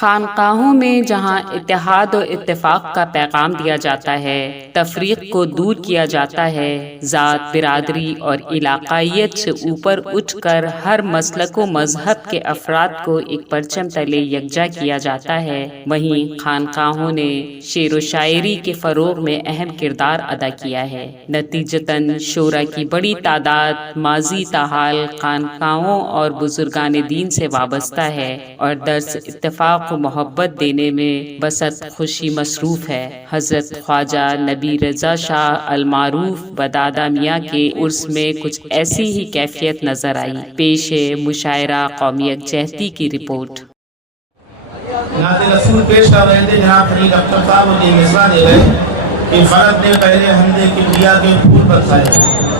خانقاہوں میں جہاں اتحاد و اتفاق کا پیغام دیا جاتا ہے، تفریق کو دور کیا جاتا ہے، ذات، برادری اور علاقائیت سے اوپر اٹھ کر ہر مسلک و مذہب کے افراد کو ایک پرچم تلے یکجا کیا جاتا ہے، وہیں خانقاہوں نے شعر و شاعری کے فروغ میں اہم کردار ادا کیا ہے۔ نتیجتاً شعراء کی بڑی تعداد ماضی تاحال خانقاہوں اور بزرگان دین سے وابستہ ہے اور درس اتفاق و محبت دینے میں بسط خوشی مصروف ہے۔ حضرت خواجہ نبی رضا شاہ المعروف بدادہ میاں کے عرس میں کچھ ایسی ہی کیفیت نظر آئی۔ پیش ہے مشاعرہ قومی یکجہتی کی رپورٹ۔ نعت رسول پیش کر رہے تھے جناب فرید اختر صاحب، اور یہ مصرع دے رہے کہ فلک نے پہلے حمدے کبریا کے پھول برسائے،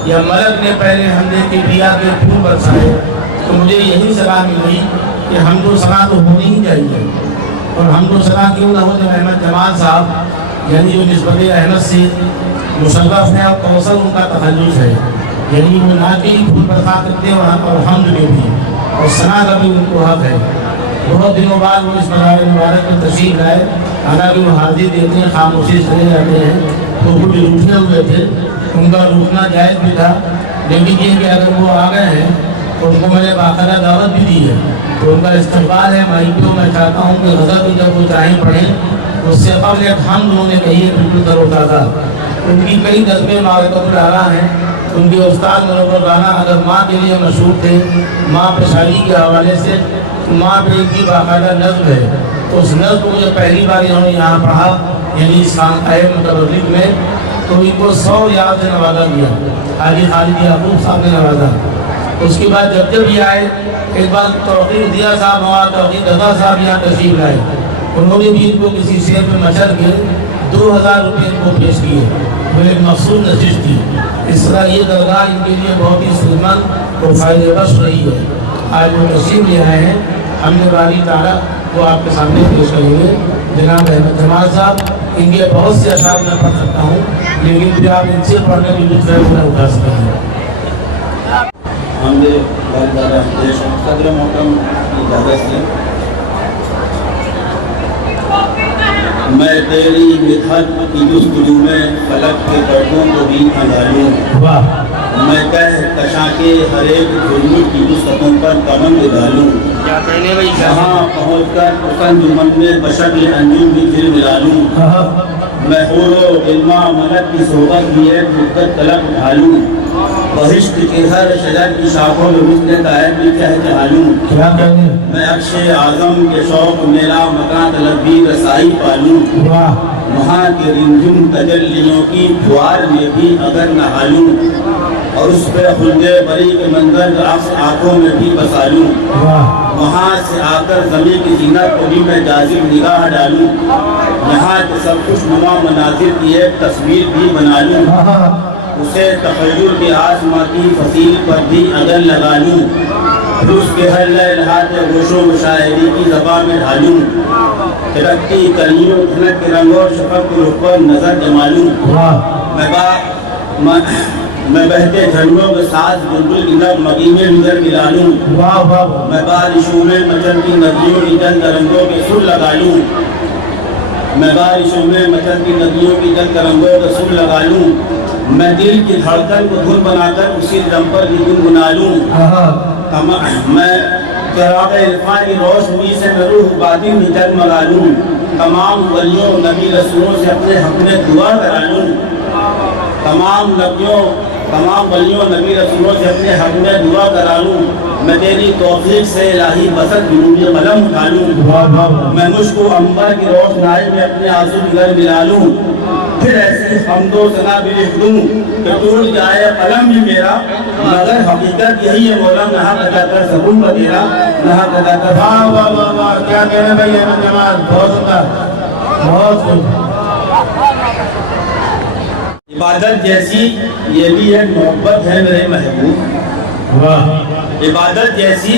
یا ملک نے پہلے حمدے کبریا کے پھول برسائے، تو مجھے یہی صلاح ملی کہ حمد و ثنا تو ہونی ہی چاہیے۔ اور حمد و ثنا کیوں نہ ہو جب احمد جمال صاحب یعنی جو نسبت احمد سے مشرف ہے اور کوثر ان کا تخلص ہے، یعنی وہ نہ کہ پھول برسا کرتے ہیں اور حمد میں بھی، اور ثنا کا بھی ان کو حق ہے۔ بہت دنوں بعد وہ اس مزار مبارک میں تشریف لائے، حالانکہ وہ حاضر دیتے ہیں، خاموشی سے رہ جاتے ہیں، تو کچھ روٹھے ہوئے تھے، ان کا روٹنا جائز بھی تھا، لیکن یہ کہ اگر وہ آ گئے ہیں تو ان کو میں نے باقاعدہ دعوت بھی دی ہے، تو ان کا استقبال ہے۔ مائیکیوں میں چاہتا ہوں کہ غزل بھی جب وہ چاہیں پڑھیں، اس سے قبل ایک حمد انہوں نے کہی ہے بالکل تر و تازہ۔ ان کی کئی نظمیں معرکۃ الآراء ہیں، ان کے استاد منور رانا اگر ماں کے لیے مشہور تھے، ماں پہ شادی کے حوالے سے ماں پہ کی باقاعدہ نظم ہے، تو اس نظم کو جب پہلی بار انہوں نے یہاں پڑھا یعنی خانقاہ متبرک میں، تو ان کو 100 یاد سے نوازا گیا، حاجی خالد یعقوب صاحب نے نوازا۔ اس کے بعد جب یہ آئے، ایک بار توقیر دیا صاحب ہمارا توقیر رضا صاحب یہاں تشریف لائے، انہوں نے بھی ان کو کسی شعر پہ مشر کے 2000 روپے ان کو پیش کیے، وہ ایک مخصوص نشست تھی۔ اس طرح یہ درگاہ ان کے لیے بہت ہی سودمند اور فائدہ بخش رہی ہے۔ آج وہ تشریف لے آئے ہیں، حمد باری تعالیٰ وہ آپ کے سامنے پیش کریں گے۔ جناب احمد جمال صاحب، ان کے بہت سے اشعار میں پڑھ سکتا ہوں، لیکن پھر آپ ان سے پڑھنے کی لطف ہے وہ نہ اٹھا سکتے ہیں۔ ہم نے بہت زیادہ صدر محترم کی اجازت سے میں تیری مدحت کی جستجو میں فلک کے پردوں کو بھی انگاروں، میں کہہ کشاں کے ہر ایک ظلم کی جستوں پر کمند ڈالوں، جہاں پہنچ کر حسن جمن میں بشکل انجم بھی پھر ملا لوں، میں حور و غلماں ملک کی صحبت بھی ایک مدت طلب ڈھالوں، بہشت کے ہر شجر کی شاخوں میں حسن طائب بھی چہچہالوں، میں عرش اعظم کے شوق میرا مکان طلب بھی رسائی پالوں، وہاں کے رنجم تجلیوں کی جوار میں بھی اگر نہالوں، اور اس پہ خلد بری کے منظر آنکھوں میں بھی بسالوں، وہاں سے آ کر زمین کی زینت کو بھی میں جازب نگاہ ڈالوں، یہاں کے سب خوش نما مناظر کی ایک تصویر بھی بنا لوں، اسے تخیل کے آسماں کی فصیل پر بھی اگر لگا لوں، پھر اس کے ہر لہجات گوش و مشاعری کی زبان میں ڈھالوں، ترقی کلیوں دھنک کے رنگ اور شفق کے رخ پر نظر جما لوں، میں بہتے جھنڈوں کے ساتھ بلبل کی نغمگی میں نظر ملا لوں، میں بارشوں میں مچلتی ندیوں کی جل ترنگوں کے سر لگا لوں، میں بارشوں میں مچلتی ندیوں کی جل ترنگوں کے سر لگا لوں، میں دل کی دھڑکن کو دھن بنا کر اسی ڈرم پر بھی گنگنا لوں، میں چراغ عرفان کی روشنی سے میں روح باطن بھی جگمگا لوں، تمام ولیوں نبی رسولوں سے اپنے حق میں دعا کرا لوں، تمام ولیوں نبی رسولوں سے اپنے حق میں دعا کرا لوں، میں تیری توفیق سے الہی بسط جنوبی قلم اٹھا لوں، میں مشک و عنبر کی روشنائی میں اپنے آنسو گر ملا لوں، پھر ایسی حمد و ثنا بھی لکھ دوں کہ ٹوٹ جائے قلم بھی میرا، مگر حقیقت یہی ہے مولا نہ حق ادا کر سکوں گا تیرا، نہ حق ادا کر سکوں گا۔ واہ واہ واہ، کیا کہنا بھائی احمد جمال، بہت سندر، بہت سندر۔ عبادت جیسی یہ بھی ایک محبت ہے میرے محبوب، عبادت جیسی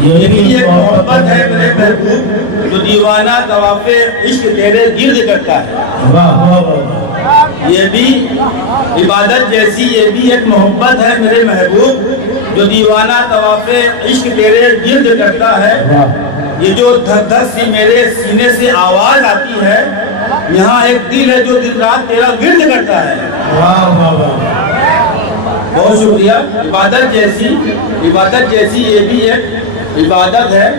یہ بھی ایک محبت ہے میرے محبوب، جو دیوانہ طواف عشق تیرے گرد کرتا ہے، یہ بھی عبادت جیسی یہ بھی ایک محبت ہے میرے محبوب، جو دیوانہ طواف عشق تیرے گرد کرتا ہے، یہ جو دھک دھک سی میرے سینے سے آواز آتی ہے، یہاں ایک دل ہے جو دن رات تیرا ورد کرتا ہے۔ بہت شکریہ۔ عبادت جیسی یہ بھی ایک عبادت ہے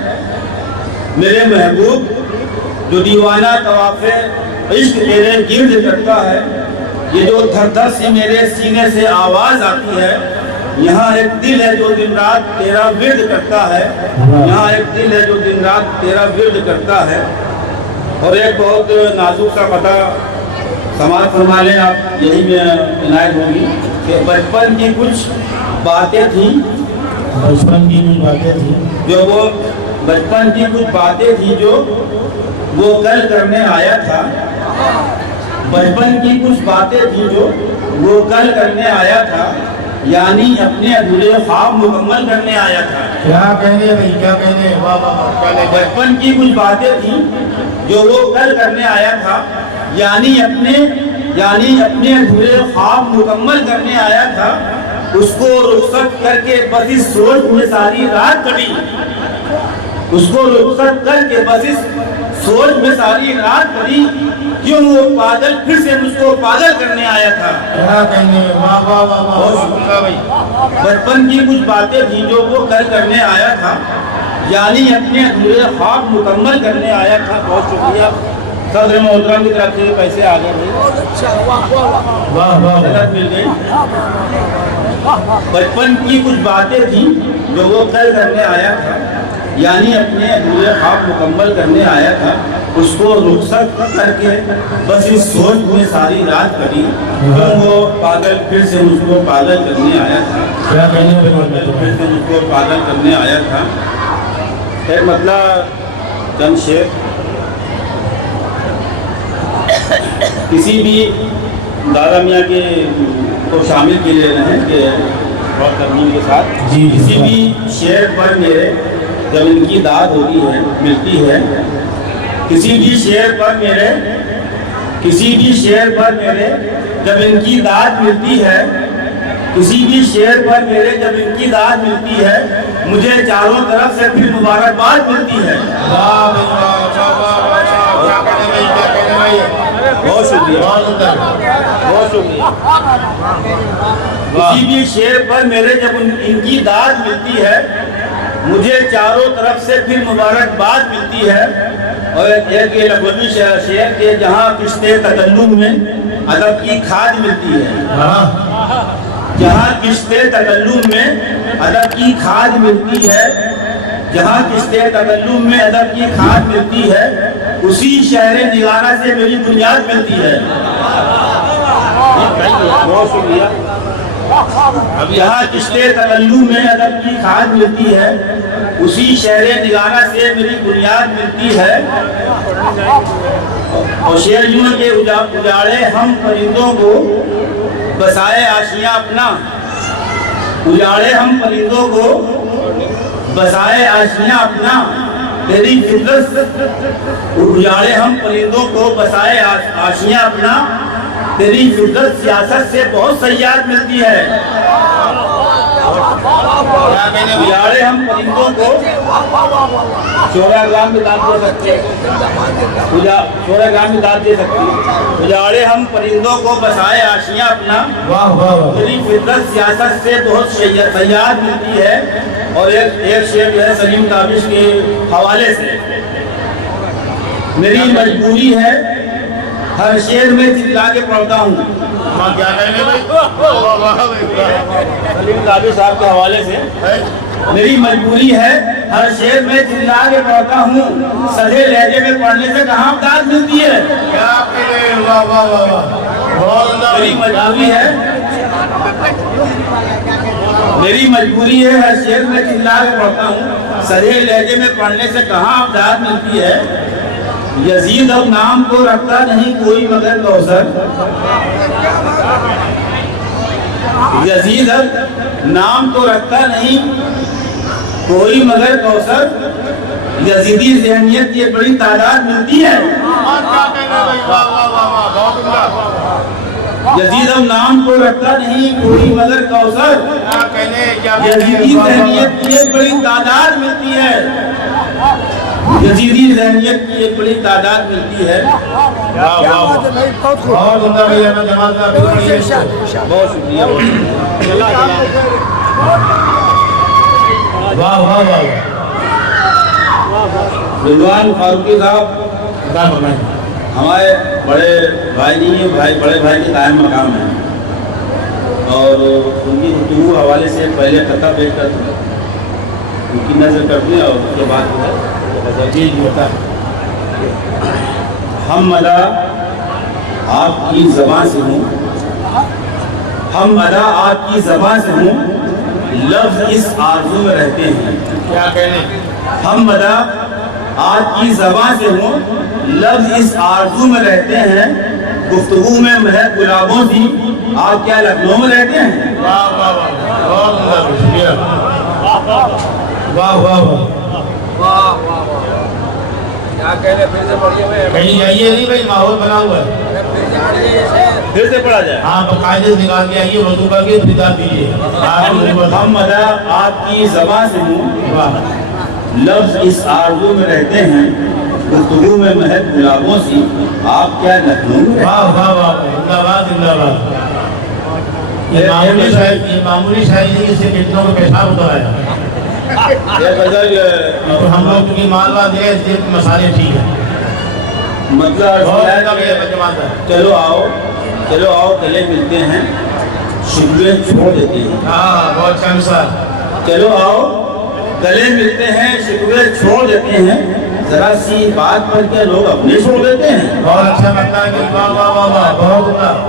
میرے محبوب، جو دیوانہ طواف عشق تیرے گرد کرتا ہے۔ یہ جو دھک دھک سی میرے سینے سے آواز آتی ہے، یہاں ایک دل ہے جو دن رات تیرا ورد کرتا ہے، یہاں ایک دل ہے جو دن رات تیرا ورد کرتا ہے۔ اور ایک بہت نازک سا قطع سماعت فرما لیں آپ، یہی میں عنایت ہوگی کہ بچپن کی کچھ باتیں تھیں، جو وہ بچپن کی کچھ باتیں تھیں جو وہ کل کرنے آیا تھا، بچپن کی کچھ باتیں تھیں جو وہ کل کرنے آیا تھا، یعنی اپنے ادھورے خواب مکمل کرنے آیا تھا۔ کیا کہنے بھائی، کیا کہنے؟ بچپن کی کچھ باتیں تھیں جو وہ کل کرنے آیا تھا، یعنی اپنے ادھورے خواب مکمل کرنے آیا تھا، اس کو رخصت کر کے بس اس سوچ میں ساری رات کٹی، اس کو رخصت کر کے بس اس سوچ میں ساری رات کٹی، کیوں وہ پاگل پھر سے مجھ کو پاگل کرنے آیا تھا۔ کیا کہنے؟ واہ واہ واہ واہ۔ بچپن کی کچھ باتیں تھیں جو وہ کل کرنے آیا تھا، یعنی اپنے ادھورے خواب مکمل کرنے آیا تھا۔ بہت شکریہ۔ صدر محترم کی طرف سے پیسے آ گئے، مل گئی۔ بچپن کی کچھ باتیں تھیں جو وہ کل کرنے آیا تھا، یعنی اپنے ادھورے خواب مکمل کرنے آیا تھا، اس کو رخصت کر کے بس اس سوچ میں ساری رات کٹی، کیوں وہ پاگل پھر سے مجھ کو پاگل کرنے آیا تھا، کیا کہنے؟ پھر سے مجھ کو پاگل کرنے آیا تھا۔ ایک مطلب چند شعر کسی بھی دادا میاں کے کو شامل کیے لینا ہے کہ اور ترمیم کے ساتھ کسی بھی شعر پر میرے جب ان کی داد ہوتی ہے ملتی ہے، کسی بھی شعر پر میرے جب ان کی داد ملتی ہے، کسی بھی شعر پر میرے جب ان کی داد ملتی ہے، مجھے چاروں طرف سے پھر مبارکباد ملتی ہے۔ بہت شکریہ، بہت شکریہ۔ کسی بھی شعر پر میرے جب ان کی داد ملتی ہے، مجھے چاروں طرف سے پھر مبارکباد ملتی ہے۔ اور ایک لغوی شعر کے جہاں کشتے تکلم میں ادب کی کھاد ملتی ہے، جہاں کشتے تکلم میں ادب کی کھاد ملتی ہے، جہاں کشتے تکلم میں ادب کی کھاد ملتی ہے، اسی شہر نگارہ سے میری بنیاد ملتی ہے۔ بہت شکریہ۔ اب یہاں کشتے تکلم میں ادب کی کھاد ملتی ہے، اسی شہر نگارہ سے میری بنیاد ملتی ہے۔ اور شعر یوں کہ اجاڑے ہم پرندوں کو بسائے آشیاں اپنا، اجاڑے ہم پرندوں کو بسائے آشیاں اپنا، تیری فطرت اجاڑے ہم پرندوں کو بسائے آشیاں اپنا، تیری فطرت سیاست سے بہت سیاحت ملتی ہے۔ اجاڑے ہم پرندوں کو شورا گرام میں داد دے سکتے، شورا گرام میں داد دے سکتے، اجاڑے ہم پرندوں کو بسائے آشیاں اپنا، تیری فطرت سیاست سے بہت سیاحت ملتی ہے۔ اور ایک شعر جو ہے سلیم تابش کے حوالے سے، میری مجبوری ہے ہر شعر میں چلا کے پڑھتا ہوں۔ سلیم تابش صاحب کے حوالے سے، میری مجبوری ہے ہر شعر میں چلا کے پڑھتا ہوں، سجے لہجے میں پڑھنے سے کہاں داد ملتی ہے۔ میری مجبوری ہے ہر شعر میں چلا کے پڑھتا ہوں، سجے لہجے میں پڑھنے سے کہاں داد ملتی ہے۔ یزید اب نام کو رکھتا نہیں کوئی مگر کوثر، یزید اب نام کو رکھتا نہیں کوئی مگر کوثر، یزیدی ذہنیت کی بڑی تعداد ملتی ہے۔ یزید اب نام کو رکھتا نہیں کوئی مگر کوثر، یزیدی ذہنیت کی بڑی تعداد ملتی ہے۔ یزیدی ذہنیت کی ایک بڑی تعداد ملتی ہے. بہت عمدہ بھیا میں جمال کا بہت شکریہ. واہ واہ واہ رضوان فاروقی صاحب ہمارے بڑے بھائی نہیں ہیں, بڑے بھائی کے قائم مقام ہیں, اور ان کی گفتگو حوالے سے پہلے خطہ پیش کرتے ہیں, ان کی نظر کرتے ہیں, اور اس کے بعد جی ہوتا ہے. ہم ادا آپ کی زبان سے ہوں, ہم ادا آپ کی زبان سے ہوں, لفظ اس آرزو میں رہتے ہیں. کیا کہنے ہم ادا آپ کی زبان سے ہوں, لفظ اس آرزو میں رہتے ہیں, گفتگو میں مہک گلابوں سی, آپ کیا لکھنؤ میں رہتے ہیں؟ واہ واہ واہ بہت عمدہ شکریہ. واہ واہ واہ کہیں جائیے نہیں بھائی, ماحول بنا ہوا ہے. پھر سے پڑھا جائے. ہاں باقاعدے نکال کے آئیے, وضو کر کے خطاب دیجیے. ہم ادا آپ کی زبان سے ہوں, لفظ اس آرزو میں رہتے ہیں, گفتگو میں مہک گلابوں سی, آپ کیا لکھنؤ میں؟ واہ واہ واہ زندہ باد زندہ باد. یہ معمولی شاعری سے کتنوں کو پیشاب ہوتا ہے. یہ غزل ہم لوگ کی مالوہ دے اس مسالے ٹھیک ہے. مطلب چلو آؤ گلے ملتے ہیں, شکوے چھوڑ دیتے ہیں. ہاں بہت اچھا مثال. چلو آؤ گلے ملتے ہیں, شکوے چھوڑ دیتے ہیں, ذرا سی بات پر کیا لوگ اپنے چھوڑ دیتے ہیں. بہت اچھا مطلب ہے. واہ واہ واہ واہ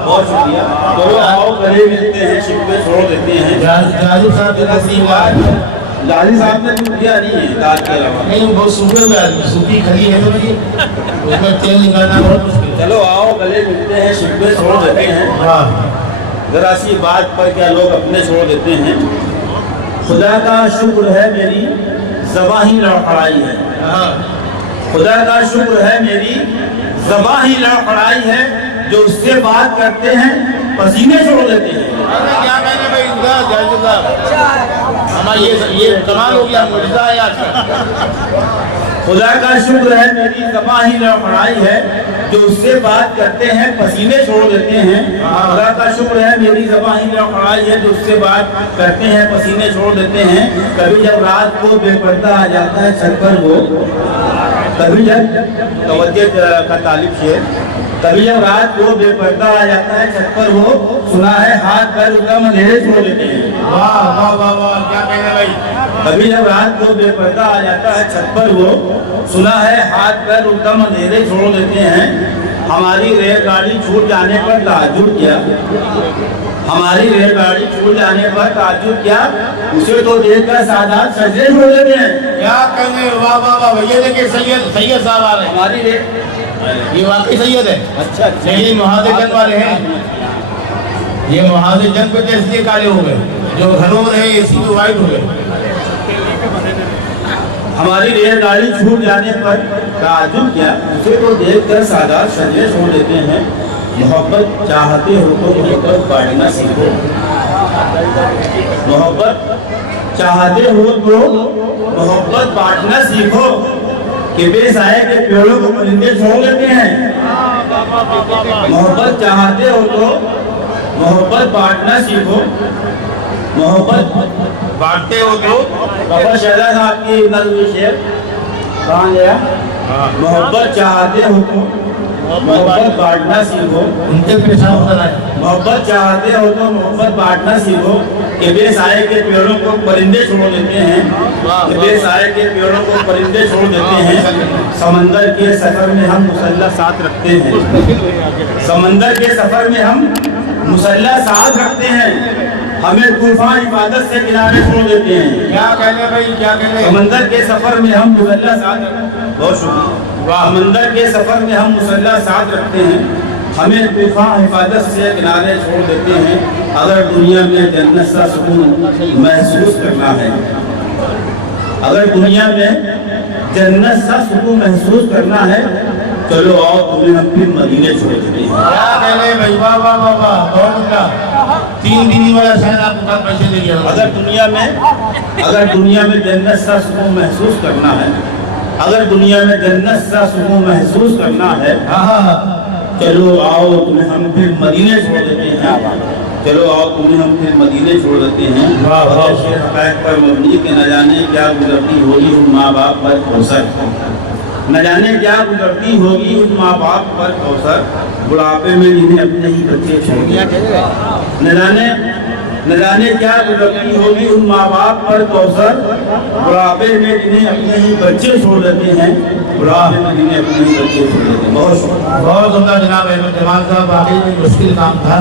بہت شکریہ. چلو آؤ گلے ملتے ہیں, شکوے چھوڑ دیتے ہیں. جاجب صاحب ذرا سی بات, جاجب صاحب نے کچھ کیا نہیں ہے تاج کے علاوہ. نہیں بہت سوکھے ہوئے آدمی, سوکھی کھلی ہے تو اس میں تیل نکالنا بہت مشکل. چلو آؤ گلے ملتے ہیں, شکوے چھوڑ دیتے ہیں, ذرا سی بات پر کیا لوگ اپنے چھوڑ دیتے ہیں. خدا کا شکر ہے میری زباں ہی لڑکھڑائی ہے, خدا کا شکر ہے میری زباں ہی لڑکھڑائی ہے, جو اس سے بات کرتے ہیں پسینے چھوڑ دیتے ہیں. کیا کہنے بھائی جاجب صاحب, ہمارا یہ کمال ہو گیا, معجزہ ہے آج کا. خدا کا شکر ہے میری زباں ہی لڑکھڑائی ہے, جو اس سے بات کرتے ہیں پسینے چھوڑ دیتے ہیں. خدا کا شکر ہے میری زباں ہی لڑکھڑائی ہے, جو اس سے بات کرتے ہیں پسینے چھوڑ دیتے ہیں. کبھی جب رات کو بے پردہ آ جاتا ہے چھت پر وہ, کبھی جب توجہ کا طالب شعر, کبھی جب رات کو بے پردہ آ جاتا ہے چھت پر وہ, سنا ہے ہاتھ پیر اس کا اندھیرے چھوڑ دیتے ہیں. واہ واہ واہ واہ کیا کہنے بھائی. کبھی جب رات کو بے پردہ آ جاتا ہے چھت پر وہ, سنا ہے ہاتھ پیر اس کا اندھیرے چھوڑ دیتے ہیں. ہماری ریل گاڑی چھوٹ جانے پر تعجب کیا, ہماری ریل گاڑی چھوٹ جانے پر تعجب کیا, اسے تو دیکھ کر سادات سجدے چھوڑ دیتے ہیں. کیا کہنے. واہ واہ واہ. یہ دیکھیں سید صاحب آ رہے ہیں. ہماری ریل, یہ واقعی سید ہے. اچھا یہ محاذ جنگ والے ہیں, یہ محاذ جنگ پہ اس لیے کالے ہو گئے, جو گھروں میں رہے اسی کو وائٹ ہو گئے. ہماری ریل گاڑی چھوٹ جانے پر تعجب کیا, اسے تو دیکھ کر سادات سجدے چھوڑ دیتے ہیں. محبت چاہتے ہو تو محبت بانٹنا سیکھو, محبت چاہتے ہو تو محبت بانٹنا سیکھو, کہ بے سائے کے پیڑوں کو پرندے چھوڑ دیتے ہیں. محبت چاہتے ہو تو محبت بانٹنا سیکھو, محبت بانٹتے ہو تو بابا شہزاد صاحب کی نظم شعر کہاں گیا. محبت چاہتے ہو تو محبت بانٹنا سیکھو, ان کے پیشہ ہوتا ہے. محبت چاہتے ہو تو محبت بانٹنا سیکھو, کہ بے سائے کے پیڑوں کو پرندے چھوڑ دیتے ہیں, کہ بے سائے کے پیڑوں کو پرندے چھوڑ دیتے ہیں. سمندر کے سفر میں ہم مسلح ساتھ رکھتے ہیں, سمندر کے سفر میں ہم مسلح ساتھ رکھتے ہیں, ہمیں طوفان حفاظت سے کنارے چھوڑ دیتے ہیں. کیا کہنے بھائی کیا کہنے. سمندر کے سفر میں ہم مسلح ساتھ, بہت شکریہ. سمندر کے سفر میں ہم مسلح ساتھ رکھتے ہیں, ہمیں طوفان حفاظت سے کنارے چھوڑ دیتے ہیں. اگر دنیا میں جنت سا سکون محسوس کرنا ہے, اگر دنیا میں جنت سا سکون محسوس کرنا ہے, چلو آؤ تمہیں ہم پھر مدینے چھوڑ دیتے ہیں. کیا کہنے بھائی. واہ واہ واہ واہ بہت اچھا. 3 دینی والا شاید آپ کو کل پیسے دے گیا. اگر دنیا میں جنت سا سکون محسوس کرنا ہے, اگر دنیا میں جنت سا سکون محسوس کرنا ہے چلو آؤ تمہیں ہم پھر مدینے چھوڑ دیتے ہیں، چلو آؤ تمہیں ہم پھر مدینے چھوڑ دیتے ہیں، شیر حقائق پر مبنی کہ نہ جانے کیا گزرتی ہوگی ان ماں باپ پر کوثر، نہ جانے کیا گزرتی ہوگی ان ماں باپ پر کوثر، بڑھاپے میں جنہیں اپنے ہی بچے چھوڑ دیتے، نہ جانے کیا گزرتی ہوگی ان ماں باپ پر کوثر، بڑھاپے میں جنہیں اپنے ہی بچے چھوڑ دیتے ہیں، بڑھاپے میں جنہیں اپنے ہی بچے چھوڑ دیتے ہیں۔ بہت عمدہ جناب احمد جمال صاحب، واقعی میں مشکل کام تھا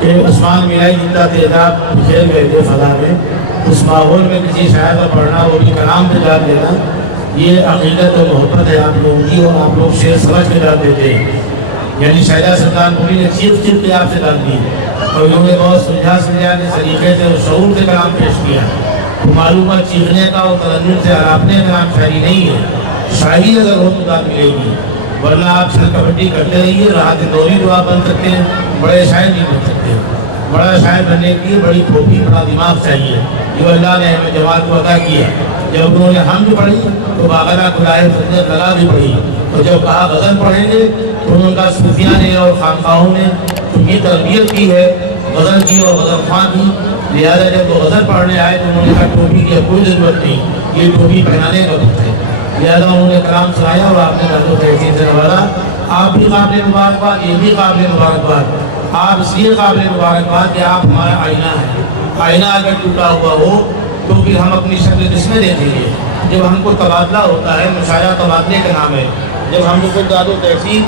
کہ عثمان میرائی زندہ تعداد کھیل گئے تھے فضا میں، اس ماحول میں کسی شاعر کا پڑھنا، وہ بھی کلام پہ ڈال دینا، یہ عقیدت و محبت ہے آپ لوگوں کی، اور آپ لوگ شعر سمجھ کے ڈال دیتے ہیں۔ یعنی شہزاد سلطان پوری نے چیخ کے آپ سے ڈال دی، اور انہوں نے بہت سلجھا کے سلیقے سے اور شعور سے کلام پیش کیا۔ تو معلوم ہے چیخنے کا اور ترنم سے ہراپنے کا نام شاعری نہیں ہے، شاعری اگر ہو تو داد ملے گی، ورنہ آپ سر کبڈی کرتے رہیے، راحت دوری تو آپ بن سکتے ہیں، بڑے شاعر نہیں بن سکتے۔ بڑا شاعر بننے کے لیے بڑی کھوپی، بڑا دماغ چاہیے، جو اللہ نے احمد جمال کو عطا کیا۔ جب انہوں نے حمد پڑھی تو باقاعدہ خدائے سنت لگا بھی پڑھی، اور جب کہا غزل پڑھیں گے تو ان کا صوفیہ نے اور خانقاہوں نے یہ تربیت کی ہے غزل کی اور غزل خواں کی، لہٰذا جب وہ غزل پڑھنے آئے تو انہوں نے کہا ٹوپی کی کوئی ضرورت نہیں، یہ ٹوپی پہنانے کا وقت ہے، لہٰذا انہوں نے کلام سنایا اور آپ نے درد و تحسین سے نوازا۔ آپ بھی قابل مبارکباد، یہ بھی قابل مبارکباد، آپ اس لیے قابل مبارکباد کہ آپ ہمارا آئینہ ہے، آئینہ اگر ٹوٹا ہوا ہو تو پھر ہم اپنی شکل کس میں دیکھیں گے؟ جب ہم کو تبادلہ ہوتا ہے، مشاہدہ تبادلے کا نام ہے، جب ہم کو داد و تحسین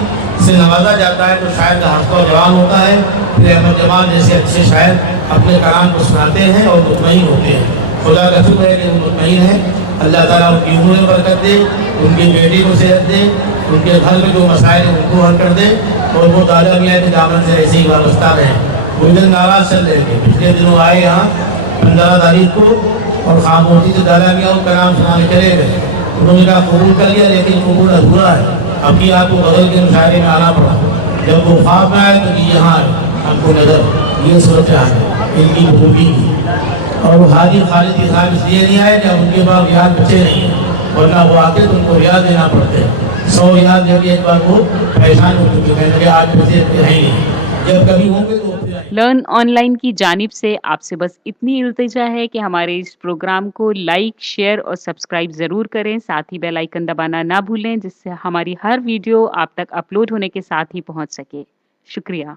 سے نوازا جاتا ہے تو شاعر کا حوصلہ جوان ہوتا ہے، پھر احمد جمال جیسے اچھے شاعر اپنے کلام کو سناتے ہیں اور مطمئن ہوتے ہیں۔ خدا کا شکر ہے کہ وہ مطمئن ہیں، اللہ تعالیٰ ان کی عمر میں برکت دے، ان کی بیٹی کو صحت دے، ان کے گھر میں جو مسائل ہیں ان کو حل کر دے، اور وہ دادا میاں کے دامن سے ایسے ہی وابستہ رہیں۔ وہ ادھر ناراض چل رہے تھے، پچھلے دنوں آئے یہاں 15 تاریخ کو، اور خاموشی سے دادا میاں وہ کلام سنانے چلے گئے، انہوں نے کہا قبول کر لیا لیکن قبول ادھورا ہے، اب کی آپ کو غزل کے مشاعرے میں آنا پڑا۔ جب وہ خواب میں آئے تو یہاں آئے، ہم کو نظر یہ صورتحال ہے ان کی خوبی کی، اور وہ حاجی خالد کی صاحب اس لیے نہیں آئے کہ ان کے بعد ریاض بچے نہیں ہیں، ورنہ وہ آتے تو ان کو ریاض دینا پڑتے، 100 ریاض جب ایک بار وہ پریشان ہو چکے، کہنے لگے آج بچے ہے ہی نہیں، جب کبھی ہوں گے تو لرن آن لائن کی جانب سے آپ سے بس اتنی التجا ہے کہ ہمارے اس پروگرام کو لائک، شیئر اور سبسکرائب ضرور کریں، ساتھ ہی بیل آئیکن دبانا نہ بھولیں، جس سے ہماری ہر ویڈیو آپ تک اپلوڈ ہونے کے ساتھ ہی پہنچ سکے۔ شکریہ۔